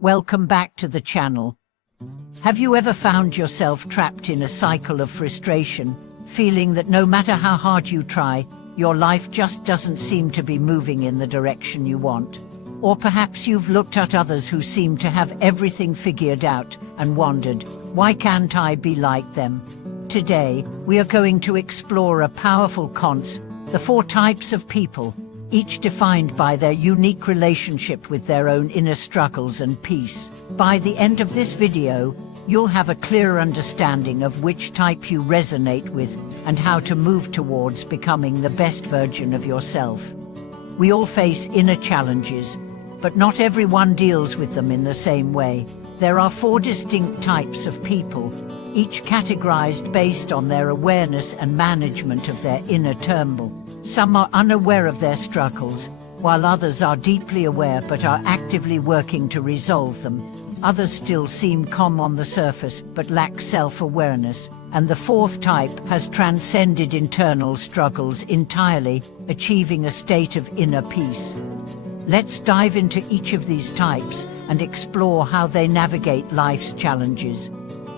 Welcome back to the channel. Have you ever found yourself trapped in a cycle of frustration, feeling that no matter how hard you try, your life just doesn't seem to be moving in the direction you want? Or perhaps you've looked at others who seem to have everything figured out and wondered, why can't I be like them? Today, we are going to explore a powerful concept, the 4 types of people, each defined by their unique relationship with their own inner struggles and peace. By the end of this video, you'll have a clearer understanding of which type you resonate with and how to move towards becoming the best version of yourself. We all face inner challenges, but not everyone deals with them in the same way. There are 4 distinct types of people, each categorized based on their awareness and management of their inner turmoil. Some are unaware of their struggles, while others are deeply aware but are actively working to resolve them. Others still seem calm on the surface but lack self-awareness. And the 4th type has transcended internal struggles entirely, achieving a state of inner peace. Let's dive into each of these types and explore how they navigate life's challenges.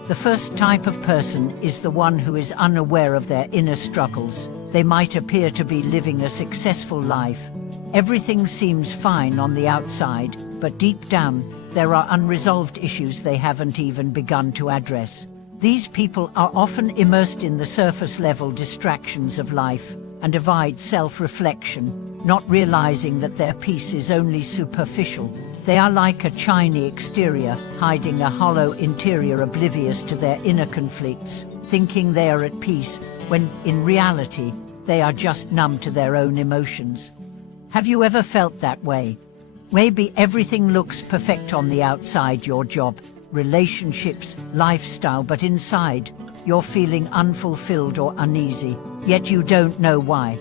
The first type of person is the one who is unaware of their inner struggles. They might appear to be living a successful life. Everything seems fine on the outside, but deep down, there are unresolved issues they haven't even begun to address. These people are often immersed in the surface-level distractions of life and avoid self-reflection, not realizing that their peace is only superficial. They are like a shiny exterior, hiding a hollow interior, oblivious to their inner conflicts, thinking they are at peace, when, in reality, they are just numb to their own emotions. Have you ever felt that way? Maybe everything looks perfect on the outside, your job, relationships, lifestyle, but inside, you're feeling unfulfilled or uneasy, yet you don't know why.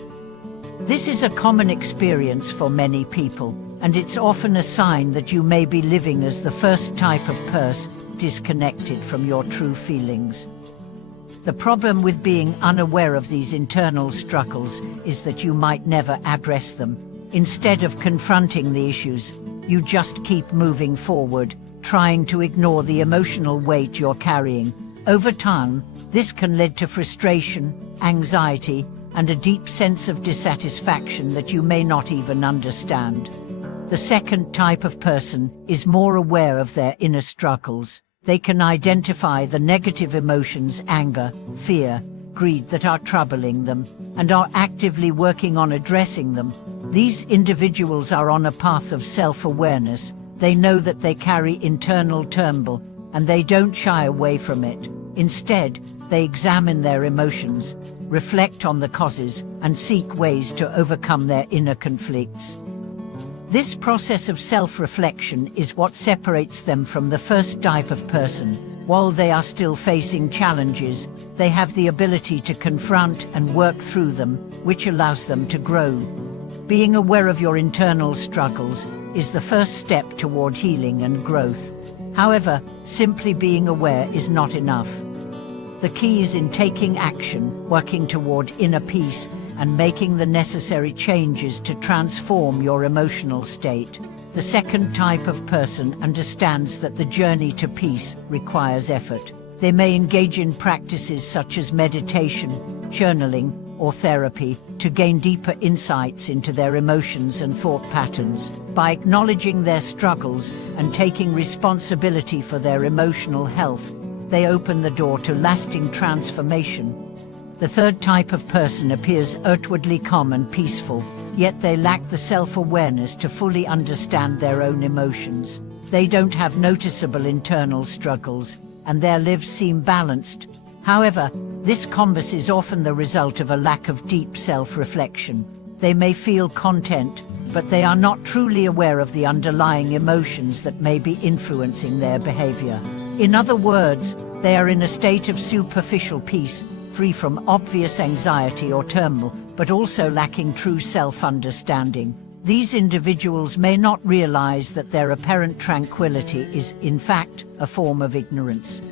This is a common experience for many people, and it's often a sign that you may be living as the first type of person, disconnected from your true feelings. The problem with being unaware of these internal struggles is that you might never address them. Instead of confronting the issues, you just keep moving forward, trying to ignore the emotional weight you're carrying. Over time, this can lead to frustration, anxiety, and a deep sense of dissatisfaction that you may not even understand. The second type of person is more aware of their inner struggles. They can identify the negative emotions, anger, fear, greed that are troubling them, and are actively working on addressing them. These individuals are on a path of self-awareness. They know that they carry internal turmoil, and they don't shy away from it. Instead, they examine their emotions, reflect on the causes, and seek ways to overcome their inner conflicts. This process of self-reflection is what separates them from the first type of person. While they are still facing challenges, they have the ability to confront and work through them, which allows them to grow. Being aware of your internal struggles is the first step toward healing and growth. However, simply being aware is not enough. The key is in taking action, working toward inner peace, and making the necessary changes to transform your emotional state. The second type of person understands that the journey to peace requires effort. They may engage in practices such as meditation, journaling, or therapy to gain deeper insights into their emotions and thought patterns. By acknowledging their struggles and taking responsibility for their emotional health, they open the door to lasting transformation. The third type of person appears outwardly calm and peaceful, yet they lack the self-awareness to fully understand their own emotions. They don't have noticeable internal struggles, and their lives seem balanced. However, this calmness is often the result of a lack of deep self-reflection. They may feel content, but they are not truly aware of the underlying emotions that may be influencing their behavior. In other words, they are in a state of superficial peace, free from obvious anxiety or turmoil, but also lacking true self-understanding. These individuals may not realize that their apparent tranquility is, in fact, a form of ignorance.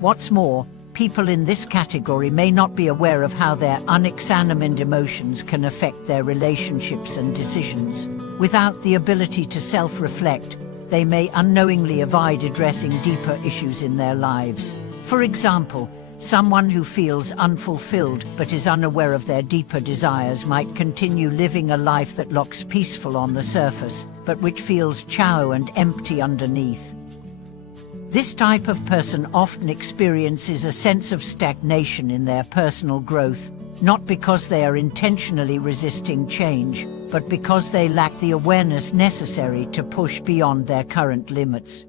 What's more, people in this category may not be aware of how their unexamined emotions can affect their relationships and decisions. Without the ability to self-reflect, they may unknowingly avoid addressing deeper issues in their lives. For example, someone who feels unfulfilled but is unaware of their deeper desires might continue living a life that looks peaceful on the surface, but which feels shallow and empty underneath. This type of person often experiences a sense of stagnation in their personal growth, not because they are intentionally resisting change, but because they lack the awareness necessary to push beyond their current limits.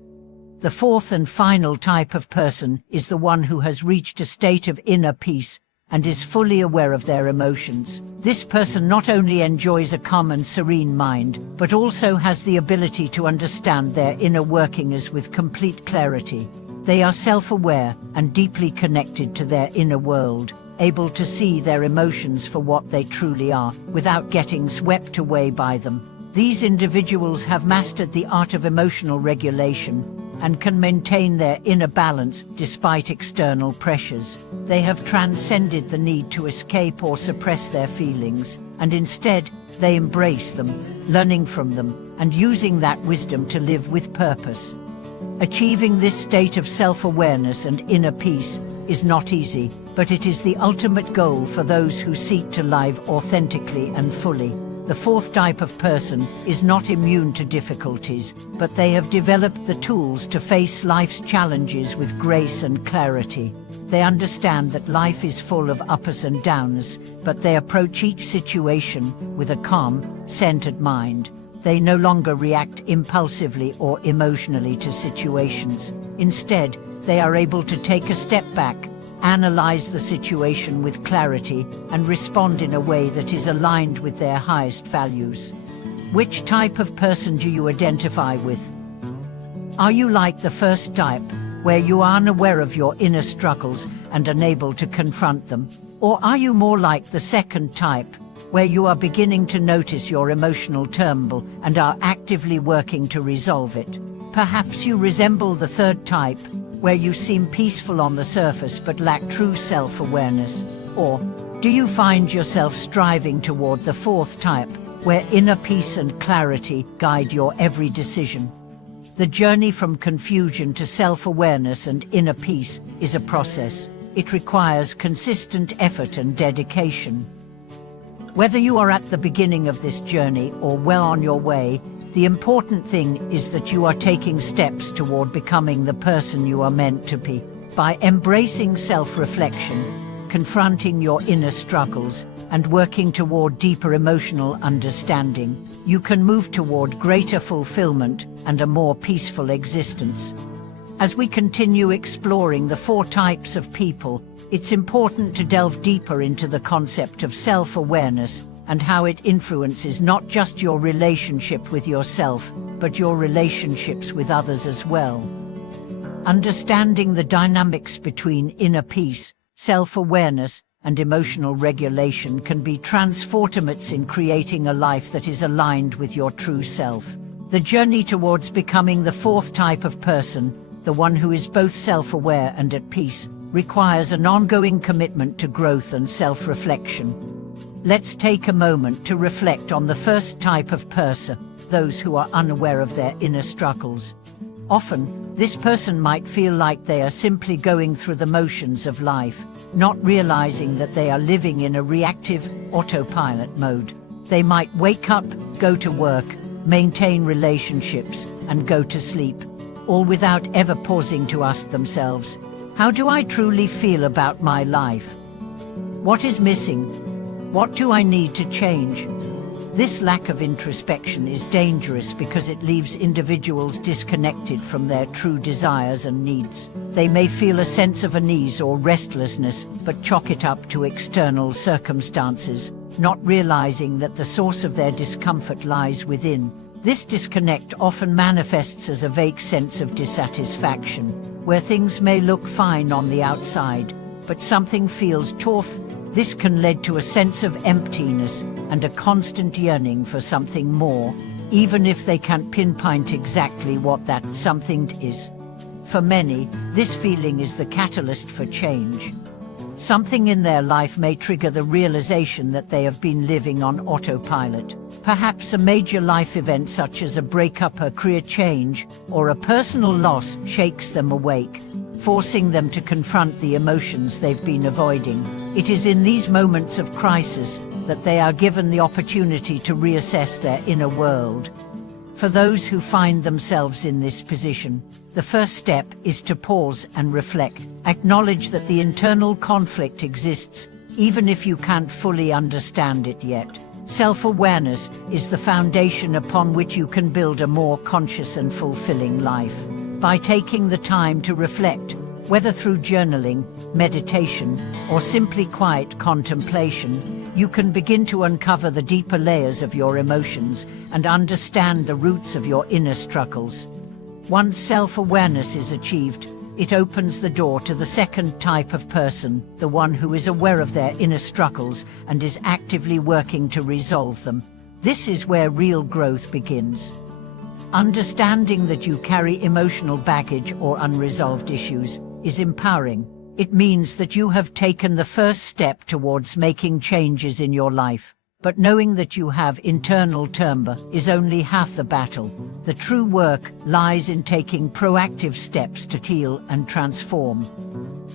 The fourth and final type of person is the one who has reached a state of inner peace and is fully aware of their emotions. This person not only enjoys a calm and serene mind, but also has the ability to understand their inner workings with complete clarity. They are self-aware and deeply connected to their inner world, able to see their emotions for what they truly are, without getting swept away by them. These individuals have mastered the art of emotional regulation and can maintain their inner balance despite external pressures. They have transcended the need to escape or suppress their feelings, and instead, they embrace them, learning from them, and using that wisdom to live with purpose. Achieving this state of self-awareness and inner peace is not easy, but it is the ultimate goal for those who seek to live authentically and fully. The fourth type of person is not immune to difficulties, but they have developed the tools to face life's challenges with grace and clarity. They understand that life is full of ups and downs, but they approach each situation with a calm, centered mind. They no longer react impulsively or emotionally to situations. Instead, they are able to take a step back, analyze the situation with clarity, and respond in a way that is aligned with their highest values. Which type of person do you identify with? Are you like the first type, where you are unaware of your inner struggles and unable to confront them? Or are you more like the second type, where you are beginning to notice your emotional turmoil and are actively working to resolve it? Perhaps you resemble the third type, where you seem peaceful on the surface but lack true self-awareness? Or do you find yourself striving toward the fourth type, where inner peace and clarity guide your every decision? The journey from confusion to self-awareness and inner peace is a process. It requires consistent effort and dedication. Whether you are at the beginning of this journey or well on your way, the important thing is that you are taking steps toward becoming the person you are meant to be. By embracing self-reflection, confronting your inner struggles, and working toward deeper emotional understanding, you can move toward greater fulfillment and a more peaceful existence. As we continue exploring the four types of people, it's important to delve deeper into the concept of self-awareness and how it influences not just your relationship with yourself, but your relationships with others as well. Understanding the dynamics between inner peace, self-awareness, and emotional regulation can be transformative in creating a life that is aligned with your true self. The journey towards becoming the fourth type of person, the one who is both self-aware and at peace, requires an ongoing commitment to growth and self-reflection. Let's take a moment to reflect on the first type of person, those who are unaware of their inner struggles. Often, this person might feel like they are simply going through the motions of life, not realizing that they are living in a reactive, autopilot mode. They might wake up, go to work, maintain relationships, and go to sleep, all without ever pausing to ask themselves, how do I truly feel about my life? What is missing? What do I need to change? This lack of introspection is dangerous because it leaves individuals disconnected from their true desires and needs. They may feel a sense of unease or restlessness, but chalk it up to external circumstances, not realizing that the source of their discomfort lies within. This disconnect often manifests as a vague sense of dissatisfaction, where things may look fine on the outside, but something feels off. This can lead to a sense of emptiness and a constant yearning for something more, even if they can't pinpoint exactly what that something is. For many, this feeling is the catalyst for change. Something in their life may trigger the realization that they have been living on autopilot. Perhaps a major life event such as a breakup, a career change, or a personal loss shakes them awake, forcing them to confront the emotions they've been avoiding. It is in these moments of crisis that they are given the opportunity to reassess their inner world. For those who find themselves in this position, the first step is to pause and reflect. Acknowledge that the internal conflict exists, even if you can't fully understand it yet. Self-awareness is the foundation upon which you can build a more conscious and fulfilling life. By taking the time to reflect, whether through journaling, meditation, or simply quiet contemplation, you can begin to uncover the deeper layers of your emotions and understand the roots of your inner struggles. Once self-awareness is achieved, it opens the door to the second type of person, the one who is aware of their inner struggles and is actively working to resolve them. This is where real growth begins. Understanding that you carry emotional baggage or unresolved issues is empowering. It means that you have taken the first step towards making changes in your life. But knowing that you have internal turmoil is only half the battle. The true work lies in taking proactive steps to heal and transform.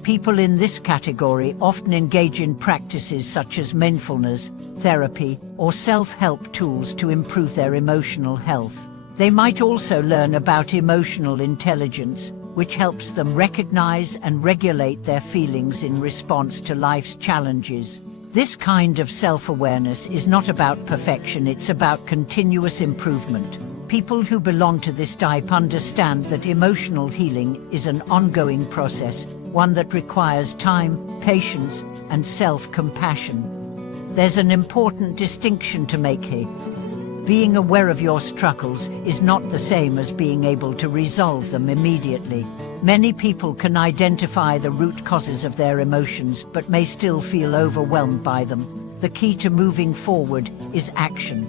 People in this category often engage in practices such as mindfulness, therapy, or self-help tools to improve their emotional health. They might also learn about emotional intelligence, which helps them recognize and regulate their feelings in response to life's challenges. This kind of self-awareness is not about perfection, it's about continuous improvement. People who belong to this type understand that emotional healing is an ongoing process, one that requires time, patience, and self-compassion. There's an important distinction to make here. Being aware of your struggles is not the same as being able to resolve them immediately. Many people can identify the root causes of their emotions but may still feel overwhelmed by them. The key to moving forward is action.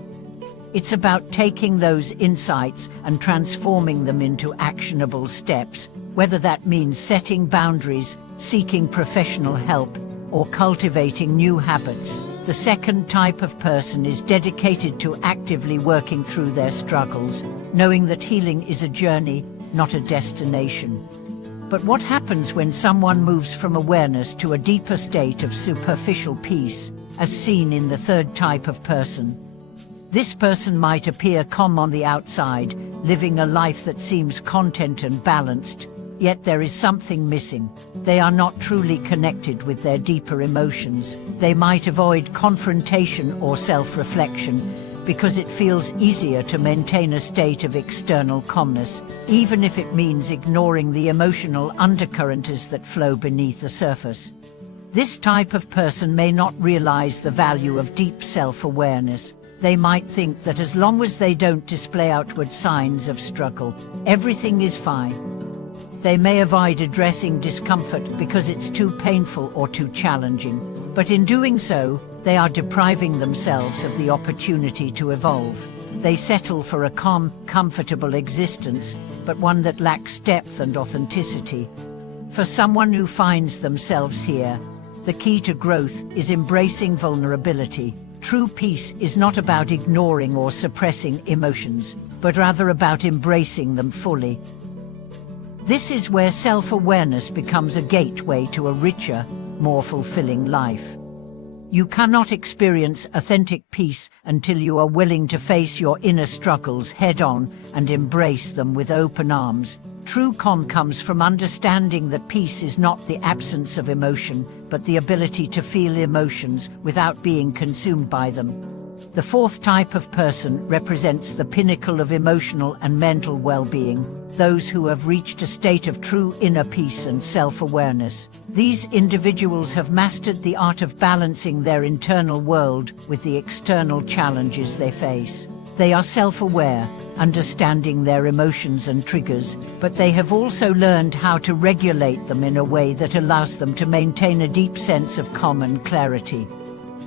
It's about taking those insights and transforming them into actionable steps, whether that means setting boundaries, seeking professional help, or cultivating new habits. The second type of person is dedicated to actively working through their struggles, knowing that healing is a journey, not a destination. But what happens when someone moves from awareness to a deeper state of superficial peace, as seen in the third type of person? This person might appear calm on the outside, living a life that seems content and balanced, yet there is something missing. They are not truly connected with their deeper emotions. They might avoid confrontation or self-reflection because it feels easier to maintain a state of external calmness, even if it means ignoring the emotional undercurrents that flow beneath the surface. This type of person may not realize the value of deep self-awareness. They might think that as long as they don't display outward signs of struggle, everything is fine. They may avoid addressing discomfort because it's too painful or too challenging. But in doing so, they are depriving themselves of the opportunity to evolve. They settle for a calm, comfortable existence, but one that lacks depth and authenticity. For someone who finds themselves here, the key to growth is embracing vulnerability. True peace is not about ignoring or suppressing emotions, but rather about embracing them fully. This is where self-awareness becomes a gateway to a richer, more fulfilling life. You cannot experience authentic peace until you are willing to face your inner struggles head-on and embrace them with open arms. True calm comes from understanding that peace is not the absence of emotion, but the ability to feel emotions without being consumed by them. The fourth type of person represents the pinnacle of emotional and mental well-being, those who have reached a state of true inner peace and self-awareness. These individuals have mastered the art of balancing their internal world with the external challenges they face. They are self-aware, understanding their emotions and triggers, but they have also learned how to regulate them in a way that allows them to maintain a deep sense of calm and clarity.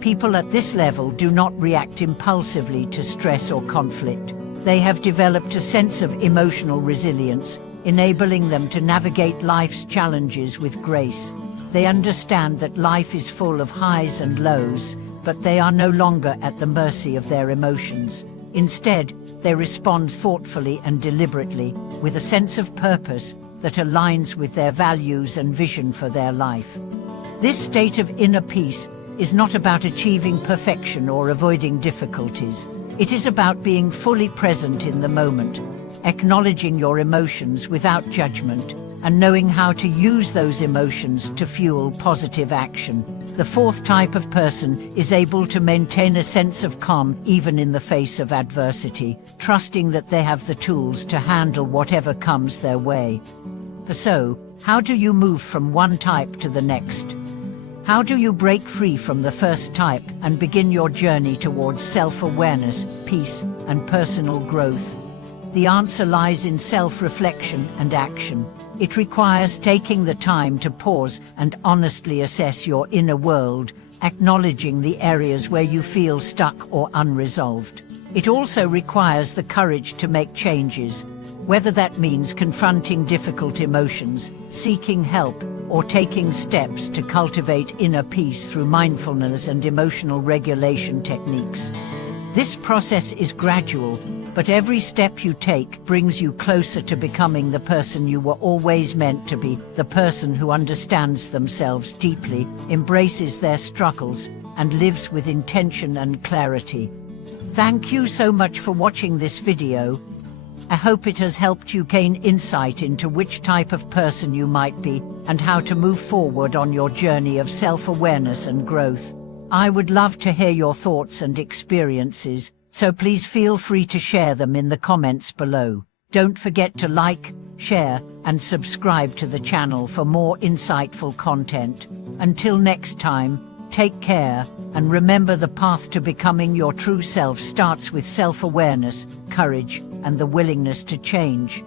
People at this level do not react impulsively to stress or conflict. They have developed a sense of emotional resilience, enabling them to navigate life's challenges with grace. They understand that life is full of highs and lows, but they are no longer at the mercy of their emotions. Instead, they respond thoughtfully and deliberately, with a sense of purpose that aligns with their values and vision for their life. This state of inner peace is not about achieving perfection or avoiding difficulties. It is about being fully present in the moment, acknowledging your emotions without judgment, and knowing how to use those emotions to fuel positive action. The fourth type of person is able to maintain a sense of calm even in the face of adversity, trusting that they have the tools to handle whatever comes their way. So, how do you move from one type to the next? How do you break free from the first type and begin your journey towards self-awareness, peace, and personal growth? The answer lies in self-reflection and action. It requires taking the time to pause and honestly assess your inner world, acknowledging the areas where you feel stuck or unresolved. It also requires the courage to make changes, whether that means confronting difficult emotions, seeking help, or taking steps to cultivate inner peace through mindfulness and emotional regulation techniques. This process is gradual, but every step you take brings you closer to becoming the person you were always meant to be, the person who understands themselves deeply, embraces their struggles, and lives with intention and clarity. Thank you so much for watching this video. I hope it has helped you gain insight into which type of person you might be and how to move forward on your journey of self-awareness and growth. I would love to hear your thoughts and experiences, so please feel free to share them in the comments below. Don't forget to like, share, and subscribe to the channel for more insightful content. Until next time, take care, and remember, the path to becoming your true self starts with self-awareness, courage, and the willingness to change.